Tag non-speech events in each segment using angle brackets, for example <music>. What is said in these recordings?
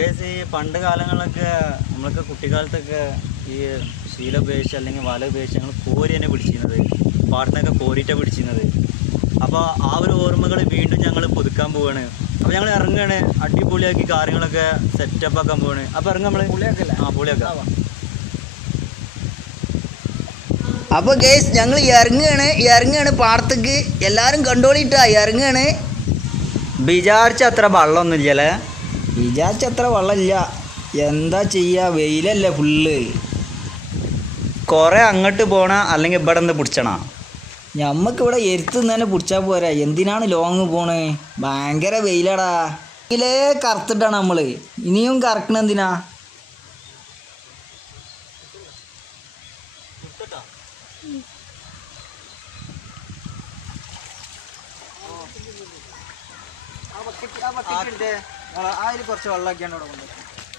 Guys ഈ പണ്ട് കാലങ്ങളിലൊക്കെ നമ്മളൊക്കെ കുട്ടിക്കാലത്തൊക്കെ ഈ ശീല ഉപയോഗിച്ച് അല്ലെങ്കിൽ വല ഉപയോഗിച്ച് ഞങ്ങൾ കോരി തന്നെ പിടിച്ചിരുന്നത്. പാടത്തൊക്കെ കോരിയിട്ടാണ് പിടിച്ചിരുന്നത്. അപ്പോൾ ആ ഒരു ഓർമ്മകൾ വീണ്ടും ഞങ്ങൾ പുതുക്കാൻ പോവാണ്. അപ്പോൾ ഞങ്ങൾ ഇറങ്ങുകയാണ് അടിപൊളിയാക്കി കാര്യങ്ങളൊക്കെ സെറ്റപ്പ് ആക്കാൻ പോവാണ്. അപ്പോൾ ഇറങ്ങും നമ്മൾ പുളിയാക്കല്ലേ? ആ പൊളിയാക്കാം. അപ്പോൾ ഗേസ് ഞങ്ങൾ ഇറങ്ങുകയാണ് ഇറങ്ങുകയാണ് പാടത്തേക്ക്. എല്ലാവരും കണ്ടോളിയിട്ടാണ് ഇറങ്ങുകയാണ് വിചാരിച്ച അത്ര വെള്ളമൊന്നുമില്ലല്ലേ? വിചാരിച്ച അത്ര വെള്ളമില്ല എന്താ ചെയ്യുക വെയിലല്ലേ ഫുള്ള് കുറേ അങ്ങോട്ട് പോണ അല്ലെങ്കിൽ ഇവിടെ നിന്ന് പിടിച്ചണ ഞമ്മക്ക് ഇവിടെ എരുത്ത് തന്നെ പിടിച്ചാൽ പോരാ എന്തിനാണ് ലോങ് പോണേ ഭയങ്കര വെയിലടാ വെയിലേ കറുത്തിട്ടാണ് നമ്മൾ ഇനിയും കറക്കണ എന്തിനാ അതിൽ കുറച്ച് വെള്ളമൊക്കെയാണ് ഇവിടെ കൊണ്ട്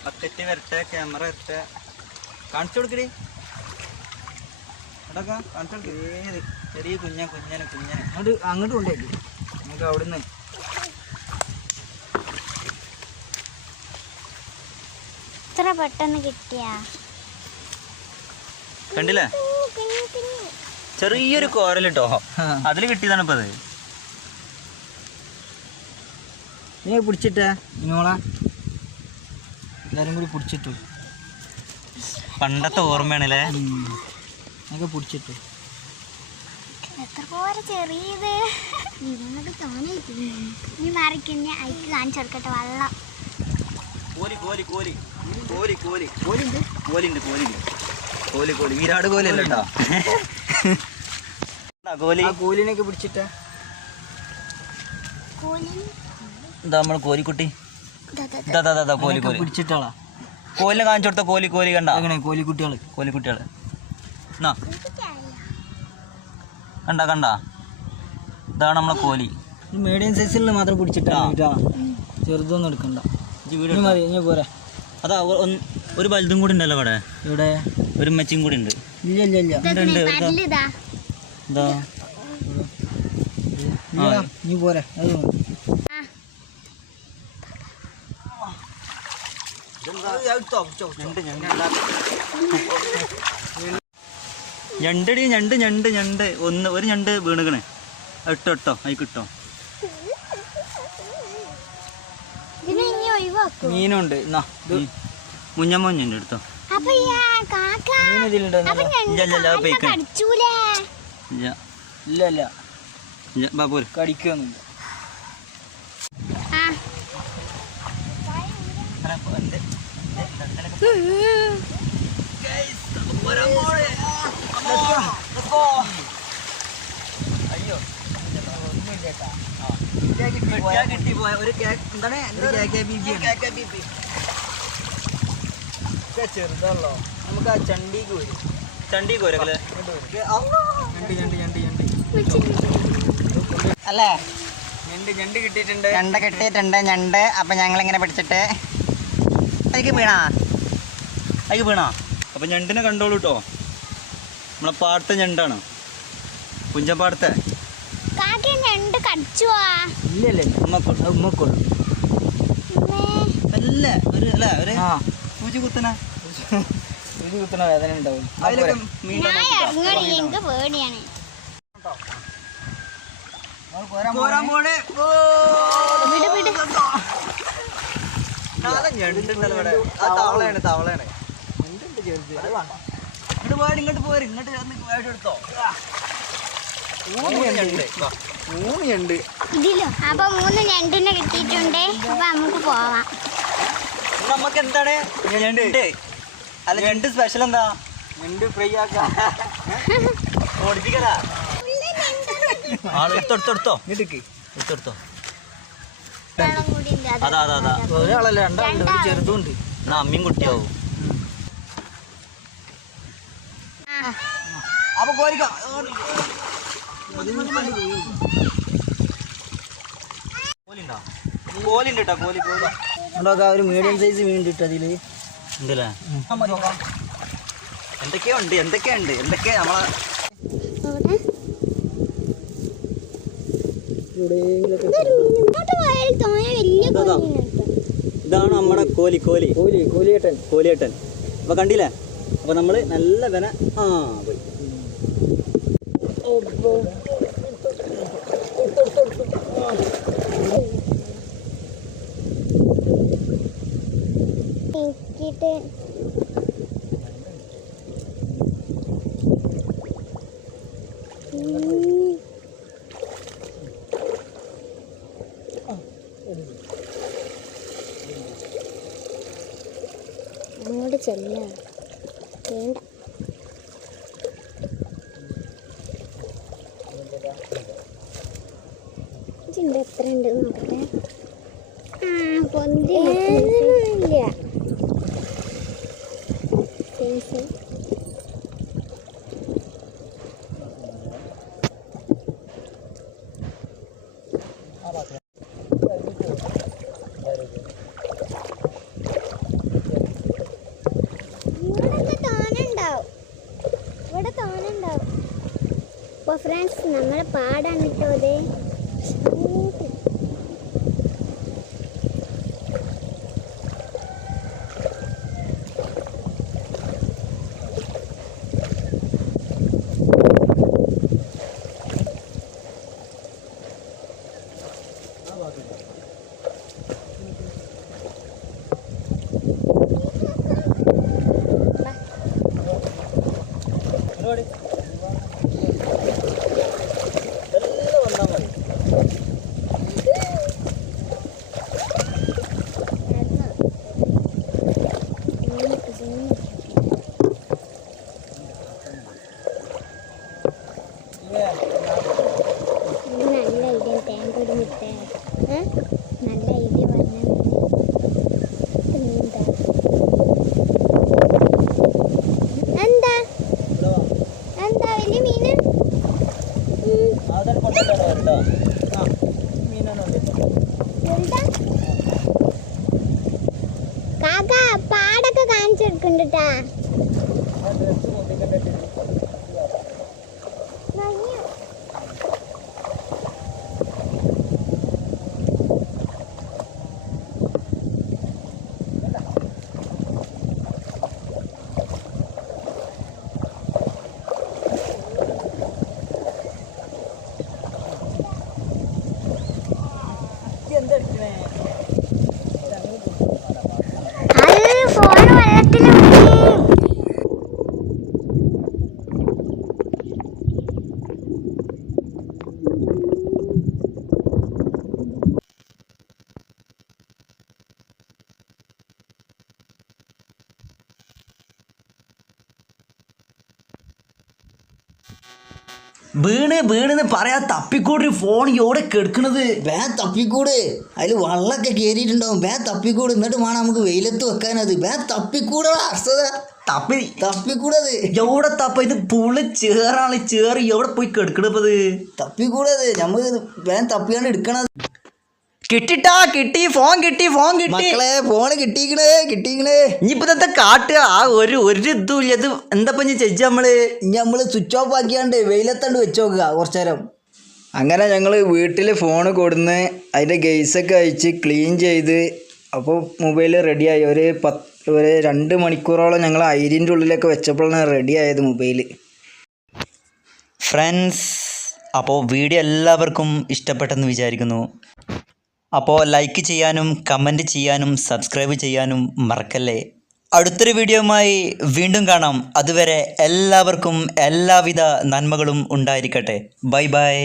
ബക്കറ്റ് വരട്ടെ ക്യാമറ വരട്ടെ. കാണിച്ചു കൊടുക്കടി. കാണിച്ചു കാണിച്ചോൾക്ക് ഏത്? ചെറിയ കുഞ്ഞ കുഞ്ഞനെ കുഞ്ഞനെ അങ്ങോട്ട് അങ്ങോട്ട് കൊണ്ടേക്ക് നമുക്ക് അവിടുന്ന്. ഇത്ര പെട്ടെന്ന് കിട്ടിയാ? കണ്ടില്ലേ? ചെറിയൊരു കോരൽ കേട്ടോ ആ. അതിൽ കിട്ടിയതാണ് ഇപ്പൊ അത് നീ പിടിച്ചിട്ടേ ഇനോളെ എല്ലാരും കൂടി പിടിച്ചിട്ടു. പണ്ടത്തെ ഓർമ്മയാണല്ലേ? ഒക്കെ പിടിച്ചിട്ടു. എത്ര പോലെ ചെറിയത്? ഇതിനൊക്കെ തോന്നിയിട്ട് ഇനി മാറിക്കഴിഞ്ഞ അയക്ക് കാണിച്ചു കൊടുക്കട്ടെ വെള്ളം. കോലി കോലി കോലി. കോലി കോലി. കോലിണ്ട് കോലിണ്ട് കോലിണ്ട് കോലി കോലി. വിരാട് കോലി അല്ല കേട്ടോ? കോലി ആ കൂലിനൊക്കെ പിടിച്ചിട്ടേ. കോലി ഇതാ നമ്മൾ കോലിക്കുട്ടി. കോലി കോലി. പിടിച്ചിട്ടാളാ. കോലിനെ കാണിച്ചു കൊടുത്ത കോലി കോലി കണ്ട? അങ്ങനെ കോലിക്കുട്ടികൾ. കോലിക്കുട്ടികൾ. എന്നാ കണ്ട കണ്ട? ഇതാണ് നമ്മളെ കോലി. മീഡിയം സൈസിൽ മാത്രം പിടിച്ചിട്ടാ. ചെറുതൊന്നും എടുക്കണ്ട. വീട് മതി ഇനി പോരെ. അതാ ഒരു വലുതും കൂടി ഉണ്ടല്ലോ അവിടെ ഇവിടെ ഒരു മെച്ചും കൂടി ഉണ്ട്. ഇല്ല ഇല്ല ഇല്ല. ഇതാ നീ പോരെ. അത് മതി. ആ <laughs> ഞണ്ടടി ഞണ്ട് ഞണ്ട് ഞണ്ട്. ഒന്ന് ഒരു ഞണ്ട് വീണുകണേ എട്ടോ എട്ടോ ആയി കിട്ടോ മീനുണ്ട്. എന്നാ മുഞ്ഞുണ്ട് എടുത്തോ ഈ ആ ചെറുതല്ലോ നമുക്ക് ആ ചണ്ടിക്ക് വരും ചണ്ടി കോരക്കല്ലേ ഞണ്ട് ഞണ്ട് ഞണ്ട് ഞണ്ട് അല്ലേ? ഞണ്ട് ഞണ്ട് കിട്ടിയിട്ടുണ്ട്. ഞണ്ട് കിട്ടിയിട്ടുണ്ട് ഞണ്ട്. അപ്പൊ ഞങ്ങൾ ഇങ്ങനെ പിടിച്ചിട്ട് അതിക്ക് വീണാ? അതിക്ക് വീണാ? അപ്പൊ ഞണ്ടിനെ കണ്ടോളൂ കേട്ടോ നമ്മളെ പാടത്തെ ഞണ്ടാണ്. കുഞ്ചപ്പാടത്തെ കാക്ക ഞണ്ട് ഉമ്മക്കുള്ളൂ. അല്ല? ഒരു അല്ല? കുത്തന. വേദന ഉണ്ടാവും. അതിലൊക്കെ പേടിയാണ്. പോണേ വിട് വിട് ഞണ്ടുണ്ടല്ലോ ഇവിടെ ആ തവളയാണ് തവളയാണ്. ഇങ്ങോട്ട് പോയാൽ ഇങ്ങോട്ട് പോര്. ഇങ്ങോട്ട് വേഷം എടുത്തോ. മൂന്ന് ഞണ്ട്. അപ്പൊ മൂന്ന് ഞണ്ടിനെ കിട്ടിയിട്ടുണ്ട്. അപ്പൊ നമുക്ക് പോവാം. നമുക്ക് എന്താണ്? ഞണ്ട്. അല്ല ഞണ്ട് സ്പെഷ്യൽ എന്താ? ഞണ്ട് ഫ്രൈ ആക്കാം. <laughs> ഓടിപ്പിക്കലാ? ആൾ എടുത്തെടുത്തോ ഇങ്ങോട്ടേക്ക്. എടുത്തെടുത്തോ അത് അതാ അതാ. അതാ ഒരാളല്ല രണ്ടാളുണ്ട് ഒരു ചെറുതുണ്ട്. എന്നാ അമ്മയും കുട്ടിയാവും. അപ്പൊ കോരിക്കാം. കോലിണ്ടോ? കേട്ടോ കോലി കോലി. ഉണ്ടോക്കാ ഒരു മീഡിയം സൈസ് മീൻ കിട്ടും അതിൽ. ഉണ്ടല്ലേ? എന്തൊക്കെയോ ഉണ്ട് എന്തൊക്കെയോ ഉണ്ട് എന്തൊക്കെയാ നമ്മളെ ഇവിടെ ഇങ്ങോട്ട് പോയാൽ തോനെ വലിയ കോഴിയുണ്ട് ഇതാണ് നമ്മുടെ കോലി കോലി. കോലി കോലിയേട്ടൻ. കോലിയേട്ടൻ. അപ്പൊ കണ്ടില്ലേ? അപ്പൊ നമ്മൾ നല്ല വിന ആ പോയി. എനിക്കിട്ട് അങ്ങോട്ട് ചെല്ല. വേണ്ട എത്രയുണ്ട് എത്ര ഉണ്ട് നോക്കട്ടെ? ആ പൊന്തില്ല സൈസ് അപ്പോൾ ഫ്രണ്ട്സ് നമ്മൾ പാടാണ് കേട്ടോ ഇത് ഊട്ടി. പരിപാടി എല്ലാം വന്നാൽ മതി ഇത് നല്ല ഐഡിയ തേങ്ങ ഒരു മുട്ട നല്ല ഐഡിയ പറഞ്ഞാൽ എന്താ ഇവിടെ വാ. എന്താ വലിയ മീന് ആധാർ കൊണ്ടിട്ടാണ് കേട്ടോ ആ മീനാണ് വന്നിട്ട് എന്താ കാക്ക പാടൊക്കെ കാണിച്ചു കൊടുക്കണ്ടാ അത് ഫോൺ വെള്ളത്തിൽ വീണ് വീണെന്ന് പറയാ തപ്പിക്കൂടി ഫോൺ എവിടെ കെടുക്കണത്. വേ തപ്പിക്കൂട്. അതിൽ വള്ളൊക്കെ കയറിയിട്ടുണ്ടാവും വേ തപ്പിക്കൂട്. എന്നിട്ട് വേണം നമുക്ക് വെയിലത്ത് വെക്കാനത്. വേ തപ്പിക്കൂടാ അർസത തപ്പി. തപ്പിക്കൂടത്. എവിടെ തപ്പ? ഇത് പുളി ചേറാണ് ചേറി എവിടെ പോയി കെടുക്കണപ്പത് തപ്പിക്കൂടത്. നമ്മൾ വേഗം തപ്പിയാണ് എടുക്കണത്. കിട്ടിട്ടാ കിട്ടി ഫോൺ കിട്ടി ഫോൺ കിട്ടി. ഫോൺ കിട്ടിക്കണേ കിട്ടിക്കണേ. ഇനിയിപ്പോ കാട്ട് കാട്ടുക? ആ ഒരു ഒരു ഇതും ഇല്ല. ഇത് എന്താ ഇനി ചേച്ചി നമ്മൾ? ഇനി നമ്മൾ സ്വിച്ച് ഓഫ് ആക്കിയാണ്ട് വെയിലത്തണ്ട് വെച്ച് നോക്കുക കുറച്ചു നേരം അങ്ങനെ ഞങ്ങൾ വീട്ടിൽ ഫോൺ കൊടുന്ന് അതിന്റെ ഗെയ്സൊക്കെ അയച്ച് ക്ലീൻ ചെയ്ത് അപ്പോൾ മൊബൈൽ റെഡിയായി ഒരു പത്ത് ഒരു രണ്ട് മണിക്കൂറോളം ഞങ്ങൾ ഐരിന്റെ ഉള്ളിലൊക്കെ വെച്ചപ്പോഴാണ് റെഡി ആയത് മൊബൈൽ ഫ്രണ്ട്സ് അപ്പോൾ വീഡിയോ എല്ലാവർക്കും ഇഷ്ടപ്പെട്ടെന്ന് വിചാരിക്കുന്നു. അപ്പോൾ ലൈക്ക് ചെയ്യാനും കമന്റ് ചെയ്യാനും സബ്സ്ക്രൈബ് ചെയ്യാനും മറക്കല്ലേ? അടുത്തൊരു വീഡിയോയുമായി വീണ്ടും കാണാം. അതുവരെ എല്ലാവർക്കും എല്ലാവിധ നന്മകളും ഉണ്ടായിരിക്കട്ടെ. Bye bye